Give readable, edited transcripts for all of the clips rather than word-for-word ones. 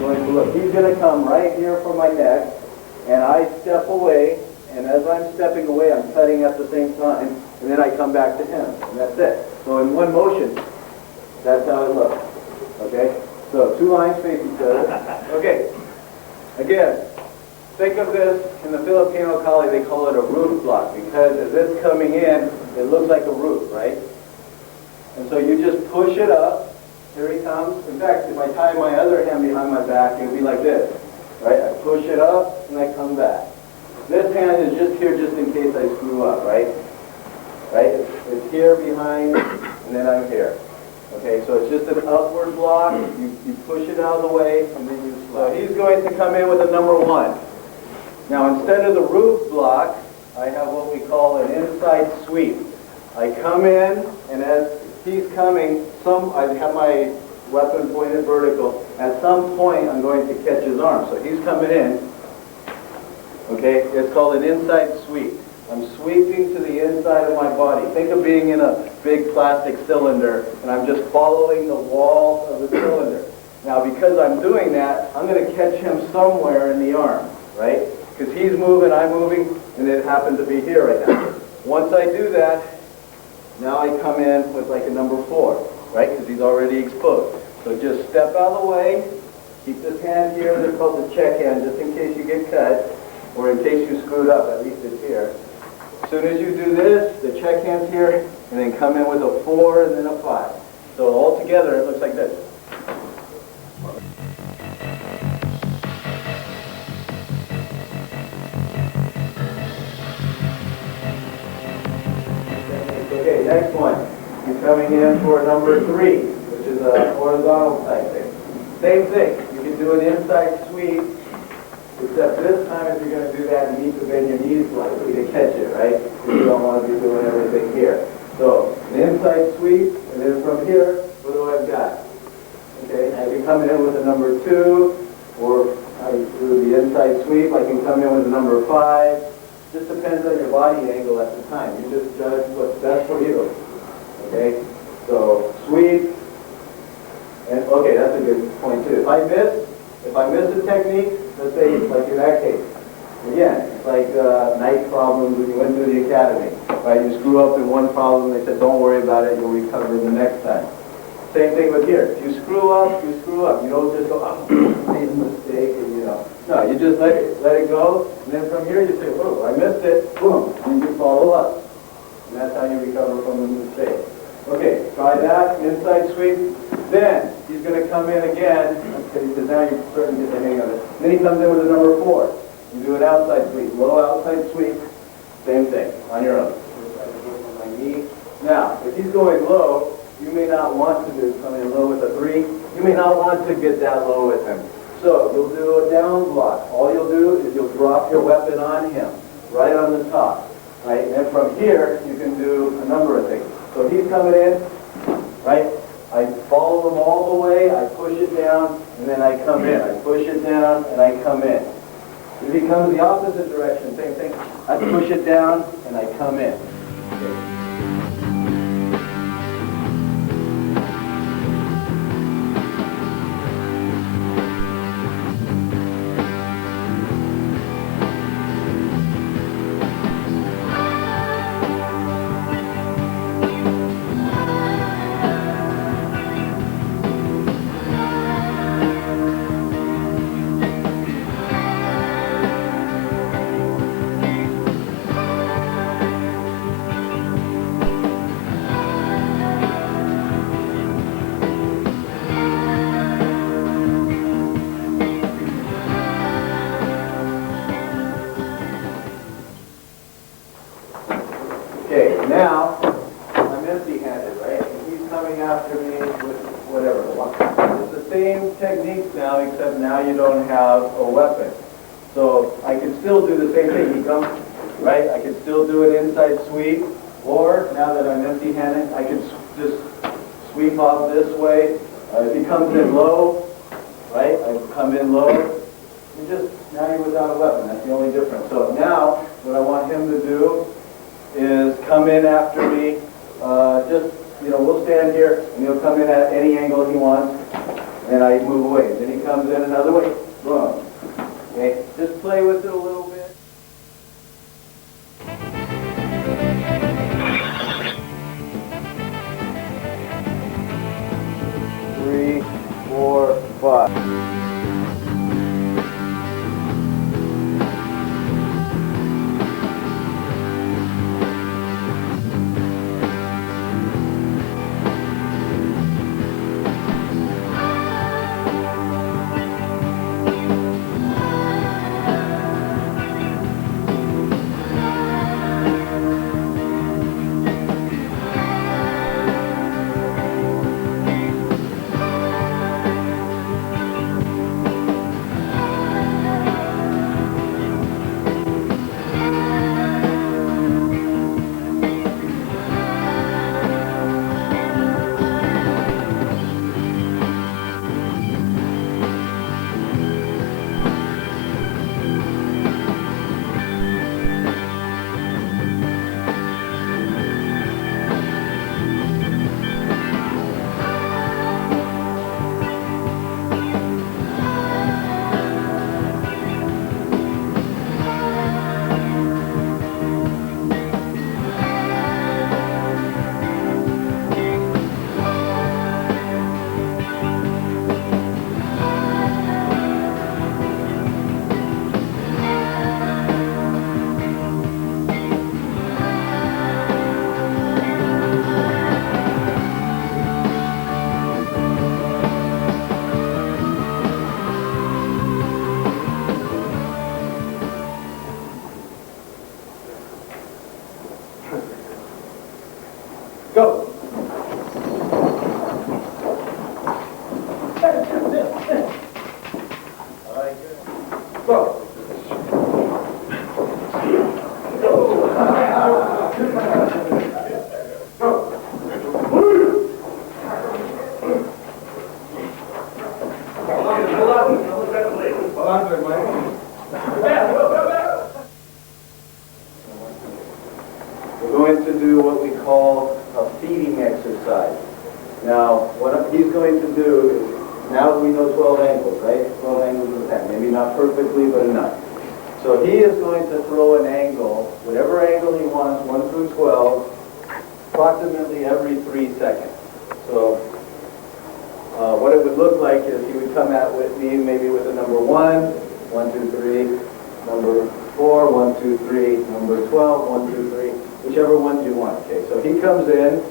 going to look. He's going to come right here from my neck, and I step away, and as I'm stepping away, I'm cutting at the same time, and then I come back to him, and that's it. So in one motion, that's how it looks. Okay? So 2 lines face each other. Okay. Again, think of this, in the Filipino Kali, they call it a roof block, because as it's coming in, it looks like a roof, right? And so you just push it up. Here he comes. In fact, if I tie my other hand behind my back, it would be like this, right? I push it up, and I come back. This hand is just here just in case I screw up, right? Right? It's here behind, and then I'm here. Okay, so it's just an upward block. You push it out of the way, and then you slide. So he's going to come in with a number 1. Now, instead of the roof block, I have what we call an inside sweep. I come in, and as he's coming, I have my weapon pointed vertical. At some point, I'm going to catch his arm. So he's coming in. Okay, it's called an inside sweep. I'm sweeping to the inside of my body. Think of being in a big plastic cylinder, and I'm just following the wall of the cylinder. Now, because I'm doing that, I'm going to catch him somewhere in the arm, right? Because he's moving, I'm moving, and it happened to be here right now. Once I do that, now I come in with like a number 4, right? Because he's already exposed. So just step out of the way, keep this hand here, they're called the check hand, just in case you get cut, or in case you screwed up, at least it's here. As soon as you do this, the check hand's here, and then come in with a 4 and then a 5. So all together, it looks like this. Okay, next one. You're coming in for number 3, which is a horizontal type thing. Same thing. You can do an inside sweep, except this time if you're going to do that, you need to bend your knees slightly to catch it, right? Because you don't want to be doing everything here. So, an inside sweep, and then from here, what do I've got? Okay, I can come in with a number 2, or I do the inside sweep, I can come in with a number 5. Just depends on your body angle at the time. You just judge what's best for you. Okay? So, sweep. And okay, that's a good point too. If I miss the technique, let's say like in that case, again, it's like night problems when you went through the academy. Right? You screw up in one problem, they said don't worry about it, you'll recover the next time. Same thing with here. If you screw up, you screw up. You don't just go, oh, I made a mistake, and no, you just let it go, and then from here you say, whoa, I missed it, boom, and you follow up. And that's how you recover from the mistake. Okay, try that, inside sweep. Then, he's going to come in again, okay, because now you're starting to get the hang of it. Then he comes in with a number 4. You do an outside sweep, low outside sweep, same thing, on your own. On my knee. Now, if he's going low, you may not want to come in low with a 3. You may not want to get that low with him. So, you'll do a down block. All you'll do is you'll drop your weapon on him, right on the top. Right? And from here, you can do a number of things. So he's coming in, right? I follow him all the way, I push it down, and then I come in. I push it down, and I come in. If he comes the opposite direction, same thing. I push it down, and I come in. Okay. Now, I'm empty-handed, right? And he's coming after me with whatever. It's the same techniques now, except now you don't have a weapon. So I can still do the same thing. He comes, right? I can still do an inside sweep. Or, now that I'm empty-handed, I can just sweep off this way. If he comes in low, right? I come in low. Now you're without a weapon. That's the only difference. So now, what I want him to do is come in after me, we'll stand here, and he'll come in at any angle he wants. and I move away. Then he comes in another way, boom. Okay, just play with it a little bit. 3, 4, 5. Go. All right, good. Go. We're going to do what we call a feeding exercise. Now, what he's going to do is, now we know 12 angles, right? 12 angles of attack. Maybe not perfectly, but enough. So he is going to throw an angle, whatever angle he wants, 1 through 12, approximately every 3 seconds. So what it would look like is he would come at with me maybe with a number 1, 1, 2, 3, number 4, 1, 2, 3, number 12, 1, 2, 3, whichever one you want. Okay, so he comes in,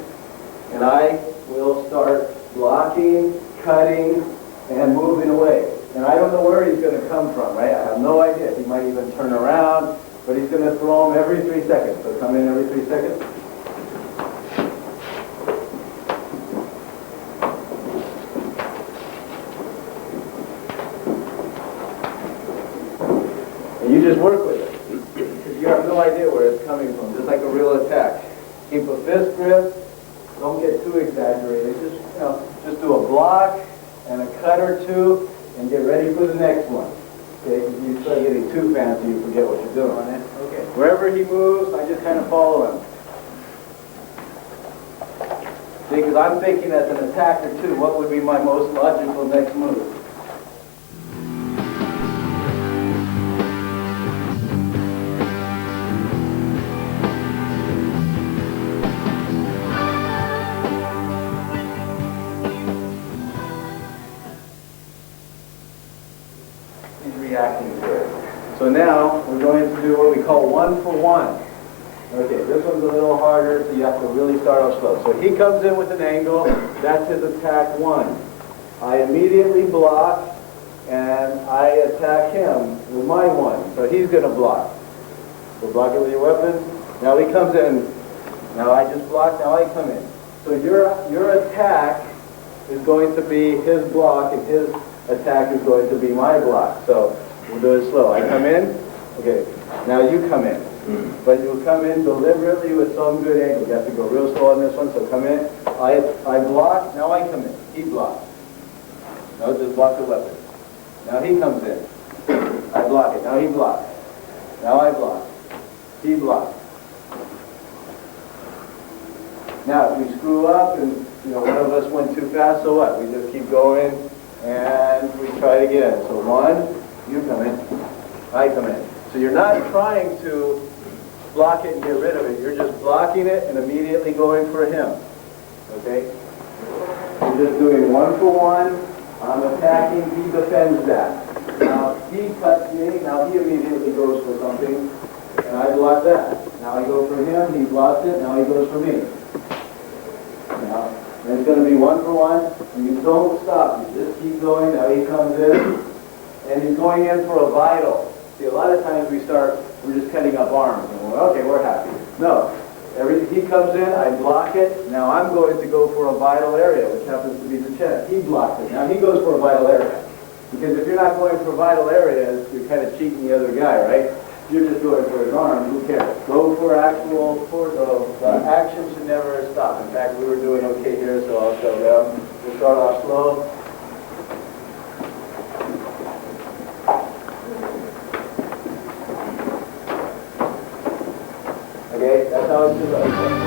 and I will start blocking, cutting, and moving away. And I don't know where he's going to come from, right? I have no idea. He might even turn around, but he's going to throw them every 3 seconds. So come in every 3 seconds. And you just work with it, because you have no idea where it's coming from, just like a real attack. Keep a fist grip. Don't get too exaggerated. Just, just do a block and a cut or two, and get ready for the next one. Okay, if you start getting too fancy, you forget what you're doing. Okay. Wherever he moves, I just kind of follow him. See, because I'm thinking as an attacker too, what would be my most logical next move? Reacting to it. So now we're going to do what we call 1 for 1. Okay, this one's a little harder, so you have to really start off slow. So he comes in with an angle, that's his attack 1. I immediately block, and I attack him with my 1. So he's going to block. So block it with your weapon. Now he comes in. Now I just block, now I come in. So your attack is going to be his block, and his attack is going to be my block. So we'll do it slow. I come in. Okay. Now you come in. But you'll come in deliberately with some good angle. You have to go real slow on this one. So come in. I block. Now I come in. He blocks. Now just block the weapon. Now he comes in. I block it. Now he blocks. Now I block. He blocks. Now if we screw up and one of us went too fast, so what? We just keep going. and we try it again. So 1, you come in, I come in. So you're not trying to block it and get rid of it. You're just blocking it and immediately going for him. Okay? You're just doing 1 for 1. I'm attacking, he defends that. Now he cuts me, now he immediately goes for something, and I block that. Now I go for him, he blocks it, now he goes for me. Now, and it's going to be 1 for 1, and you don't stop. You just keep going, now he comes in, and he's going in for a vital. See, a lot of times we're just cutting up arms, and we're, okay, we're happy. No. He comes in, I block it, now I'm going to go for a vital area, which happens to be the chest. He blocks it, now he goes for a vital area. Because if you're not going for vital areas, you're kind of cheating the other guy, right? You're just going for his arm, who cares? Go for actual, action should never stop. In fact, we were doing okay here, so I'll show them. We'll start off slow. Okay, that's how it's done.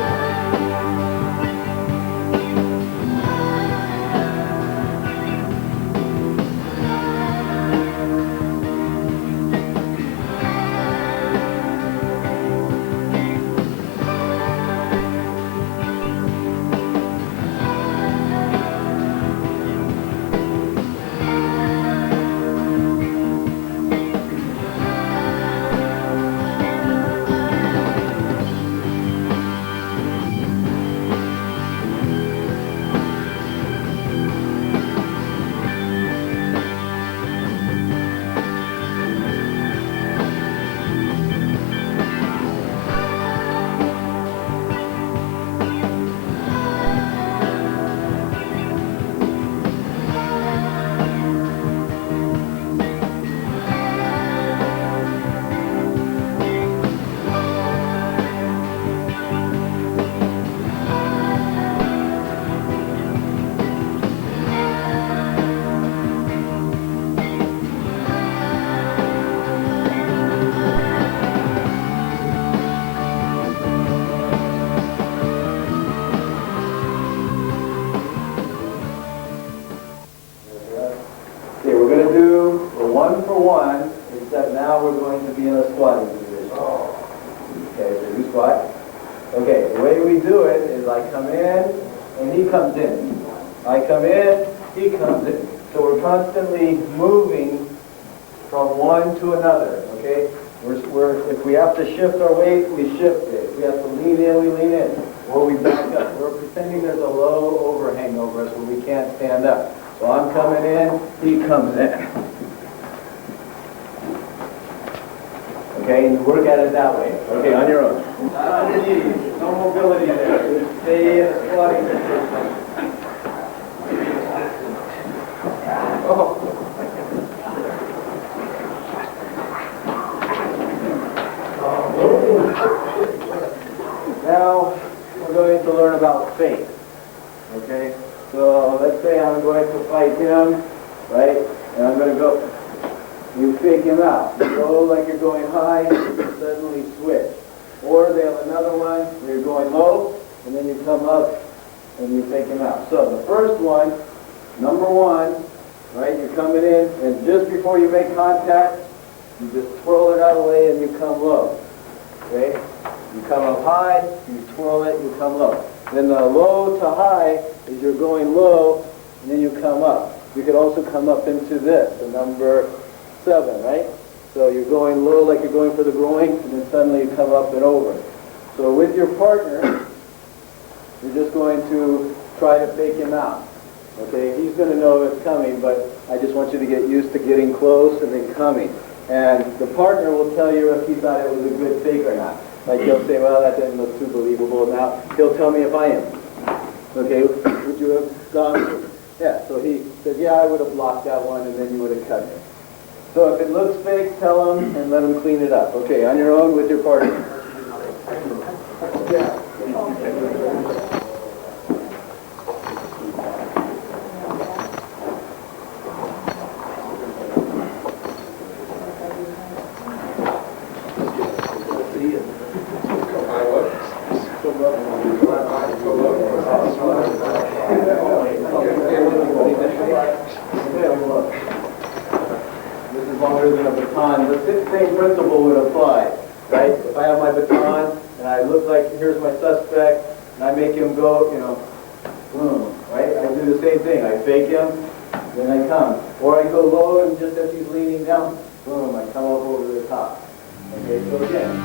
Except now we're going to be in a squatting position. Okay, so you squat. Okay, the way we do it is I come in and he comes in. I come in, he comes in. So we're constantly moving from one to another. Okay, if we have to shift our weight, we shift it. If we have to lean in, we lean in. Or we back up. We're pretending there's a low overhang over us where we can't stand up. So I'm coming in, he comes in. Okay, and work at it that way. Okay, on your own. Not on your knees. No mobility there. Just stay in a squatting position. Oh. Now, we're going to learn about faith. Okay? So, let's say I'm going to fight him, right? And I'm going to go. You fake him out. You go like you're going high, and you suddenly switch. Or they have another one where you're going low, and then you come up, and you fake him out. So the first one, number 1, right, you're coming in, and just before you make contact, you just twirl it out of the way, and you come low. Okay? You come up high, you twirl it, you come low. Then the low to high is you're going low, and then you come up. You could also come up into this, the number 7, right? So you're going low like you're going for the groin, and then suddenly you come up and over. So with your partner, you're just going to try to fake him out. Okay? He's going to know it's coming, but I just want you to get used to getting close and then coming. And the partner will tell you if he thought it was a good fake or not. Like he'll say, well, that didn't look too believable. Now he'll tell me if I am. Okay? Would you have gone? Yeah. So he says, yeah, I would have blocked that one, and then you would have cut it. So if it looks fake, tell them and let them clean it up. Okay, on your own with your partner. Yeah. longer than a baton. The same principle would apply, right? If I have my baton and I look like, here's my suspect, and I make him go, you know, boom, right? I do the same thing. I fake him, then I come. Or I go low and just as he's leaning down, boom, I come up over the top. Okay, so again.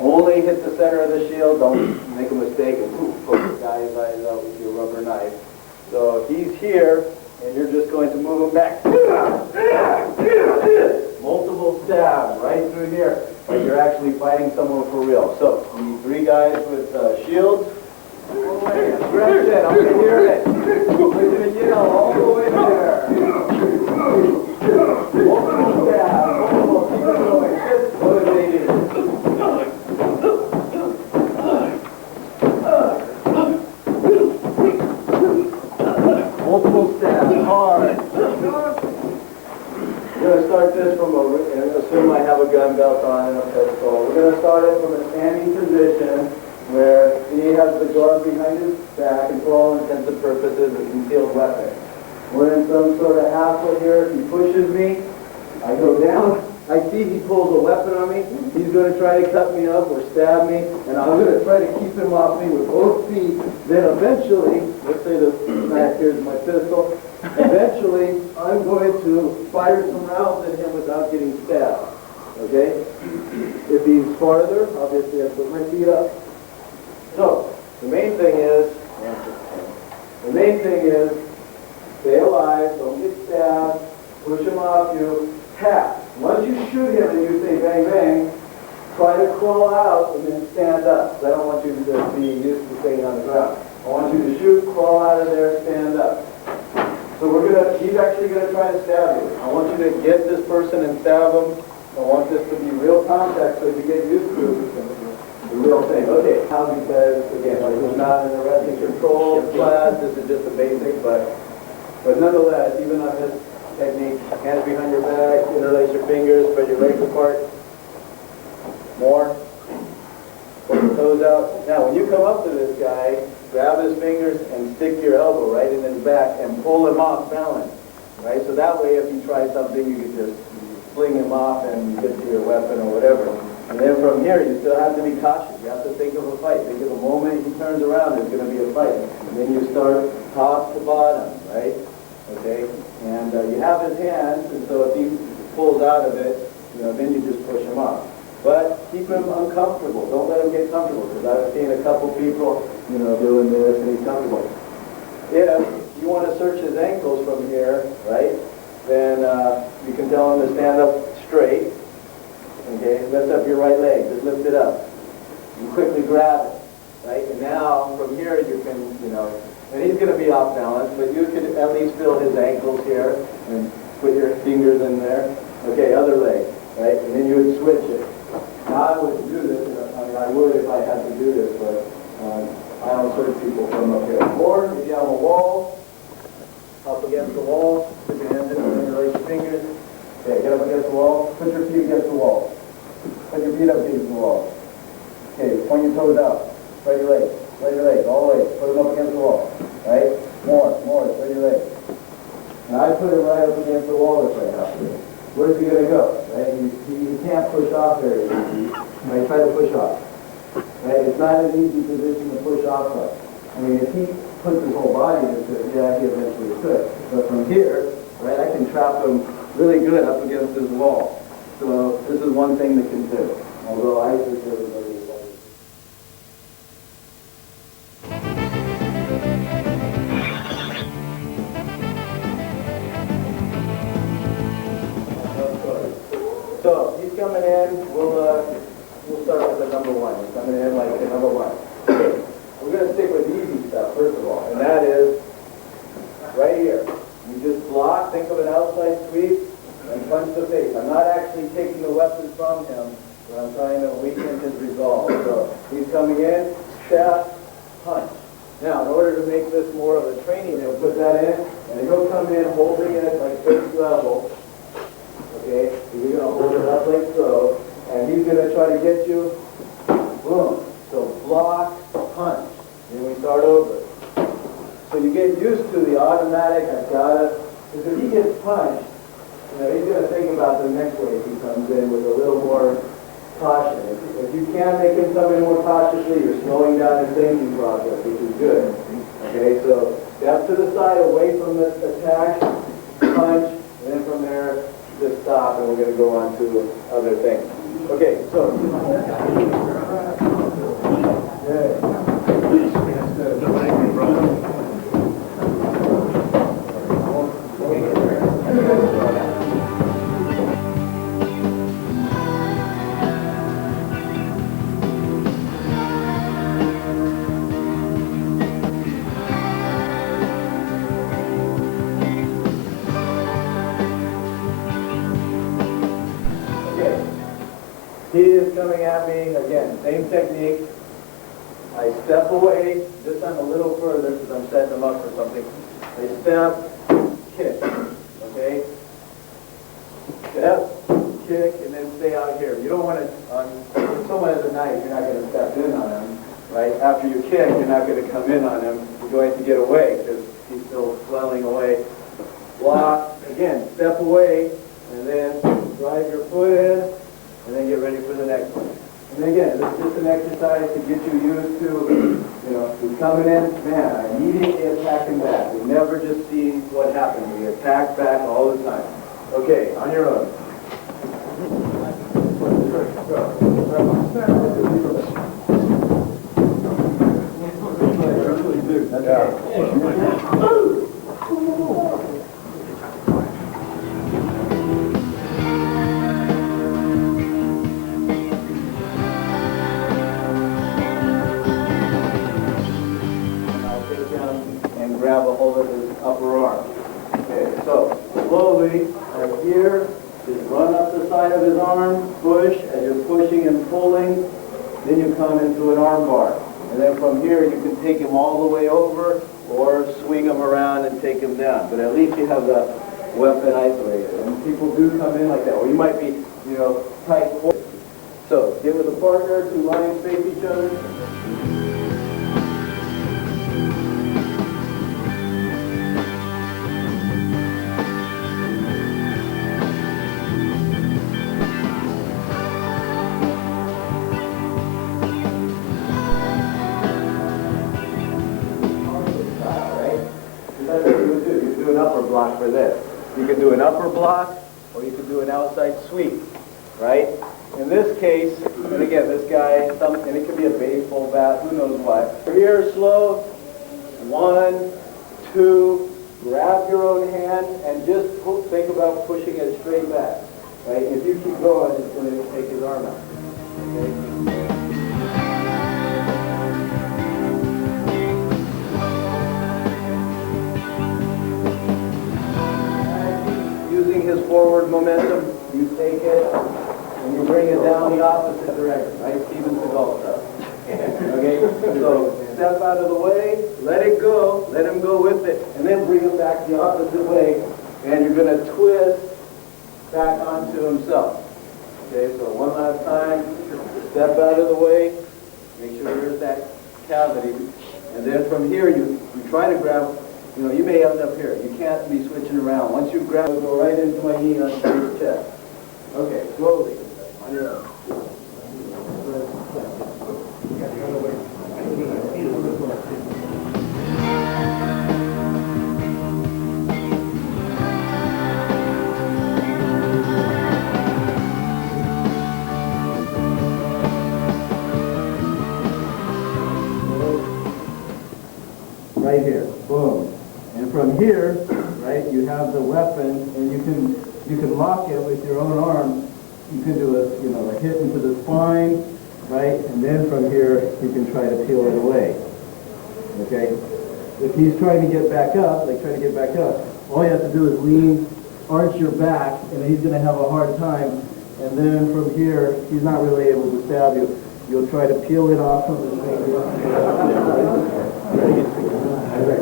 Only hit the center of the shield, don't make a mistake and poke the guy's eyes out with your rubber knife. So he's here, and you're just going to move him back. Multiple stabs right through here, like you're actually fighting someone for real. So you need 3 guys with shields. Grab it, I'm going to hear it. We're going to yell all the way there. Multiple stabs, multiple, keep it going. Just motivated. Multiple stabs, hard. We're going to start this from assume I have a gun belt on and a pistol. We're going to start it from a standing position where he has the guard behind his back and for all intents and purposes a concealed weapon. We're in some sort of hassle here. If he pushes me, I go down. I see he pulls a weapon on me. He's going to try to cut me up or stab me, and I'm going to try to keep him off me with both feet. Then eventually, let's say the back here's my pistol, eventually I'm going to fire some rounds at him without getting stabbed. Okay? If he's farther, obviously I put my feet up. So, the main thing is, stay alive, don't get stabbed, push him off you, tap. Once you shoot him and you say bang bang, try to crawl out and then stand up. I don't want you to be used to staying on the ground. I want you to shoot, crawl out of there, stand up. So he's actually going to try to stab you. I want you to get this person and stab him. I want this to be real contact so you get used to the real thing. Okay, how he says, again, like we're not in a wrestling control class, this is just a basic, but nonetheless, even on this technique, hands behind your back, interlace your fingers, spread your legs apart. More. Put your toes out. Now, when you come up to this guy, grab his fingers and stick your elbow right in his back and pull him off balance. Right? So that way, if you try something, you can just fling him off and get to your weapon or whatever. And then from here, you still have to be cautious. You have to think of a fight. Think of the moment he turns around, there's going to be a fight. And then you start top to bottom, right? Okay? And you have his hands, and so if he pulls out of it, then you just push him off. But keep him uncomfortable. Don't let him get comfortable, because I've seen a couple people, doing this, and he's comfortable. If you want to search his ankles from here, right, then you can tell him to stand up straight. Okay, lift up your right leg. Just lift it up. You quickly grab it, right? And now, from here, you can, and he's going to be off balance, but you can at least feel his ankles here and put your fingers in there. Okay, other leg, right? And then you would switch it. Now, I wouldn't do this. I would if I had to do this, but I don't search people from up here. Or, if you have a wall, up against the wall, put your hands in and interlace your fingers. Okay, get up against the wall. Put your feet against the wall. Put your feet up against the wall. Okay, point your toes out. Spread your legs. Spread your legs all the way. Put them up against the wall. Right? More. Spread your legs. Now I put it right up against the wall this way now. Where's he going to go? Right? He can't push off very easy. Right? Try to push off. Right? It's not an easy position to push off of. I mean, if he puts his whole body into it, yeah, he eventually could. But from here, right, I can trap him really good up against this wall. So this is one thing to consider. Although I think everybody is like So he's coming in. We'll start with the number one. He's coming in like the number one. Okay. coming in, step, punch. Now, in order to make this more of a training, they'll put that in, and he'll come in holding it like this level. Okay, so you're going to hold it up like so, and he's going to try to get you, boom. So block, punch. Then we start over. So you get used to the automatic, I gotta, because if he gets punched, he's going to think about the next wave he comes in with a little more caution. If you can make him come in more cautiously, you're slowing down his thinking process, which is good. Okay, so step to the side, away from the attack, punch, and then from there, just stop, and we're going to go on to other things. Okay, so. He is coming at me, again, same technique. I step away, this time a little further because I'm setting him up for something. I step, kick, okay? Step, kick, and then stay out here. You don't want to, if someone has a knife, you're not going to step in on him, right? After you kick, you're not going to come in on him. You're going to get away because he's still swelling away. Block, again, step away, and then drive your foot in. And then get ready for the next one. And again, this is just an exercise to get you used to, who's coming in, man, I immediately attack him back. We never just see what happens. We attack back all the time. Okay, on your own. Grab a hold of his upper arm. Okay, so slowly, right here, just run up the side of his arm, push. As you're pushing and pulling, then you come into an arm bar. And then from here, you can take him all the way over or swing him around and take him down. But at least you have the weapon isolated. And people do come in like that, or you might be, tight. So get with a partner, 2 lines face each other. Block for this. You can do an upper block or you can do an outside sweep, right? In this case, and again, this guy, and it could be a baseball bat, who knows what. Here, slow, 1, 2, grab your own hand and just think about pushing it straight back, right? If you keep going, it's going to take his arm out, okay? His forward momentum, you take it and you bring it down the opposite direction, right? Steven Seagal stuff. Okay? So step out of the way, let it go, let him go with it, and then bring him back the opposite way, and you're going to twist back onto himself. Okay, so one last time, step out of the way, make sure there's that cavity, and then from here you try to grab. You may end up here. You can't be switching around. Once you grab it, go right into my knee on your chest. Okay, slowly, on your own. Right here, boom. And from here, right, you have the weapon, and you can lock it with your own arm. You can do a hit into the spine, right, and then from here you can try to peel it away. Okay. If he's trying to get back up, all you have to do is lean, arch your back, and he's going to have a hard time. And then from here, he's not really able to stab you. You'll try to peel it off of the finger.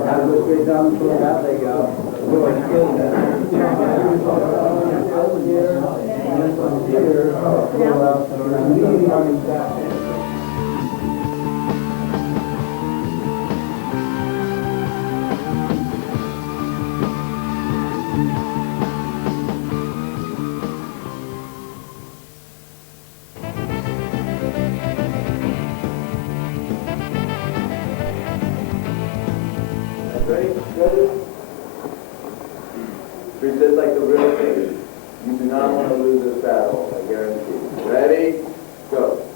I'll go straight down and pull it out. There you go. Ready? Ready? Treat this like the real thing. You do not want to lose this battle, I guarantee. Ready? Go.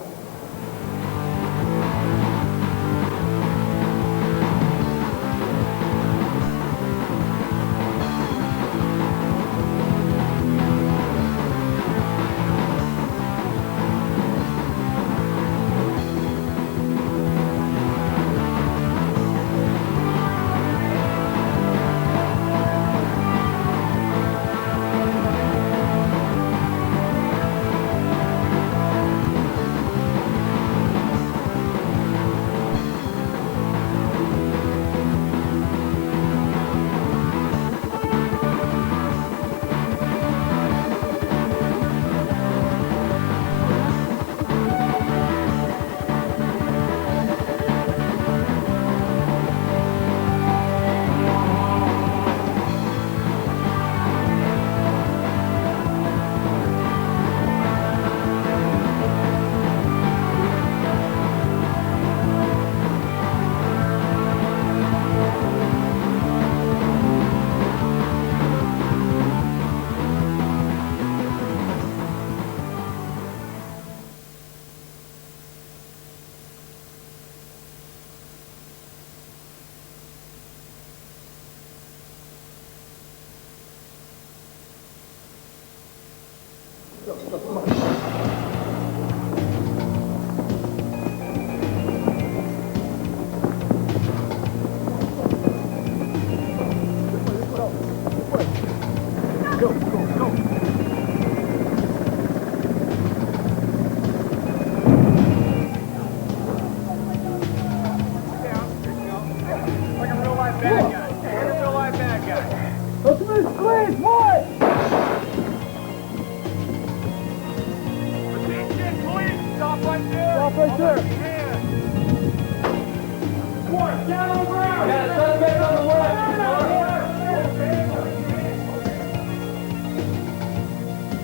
Down on the ground!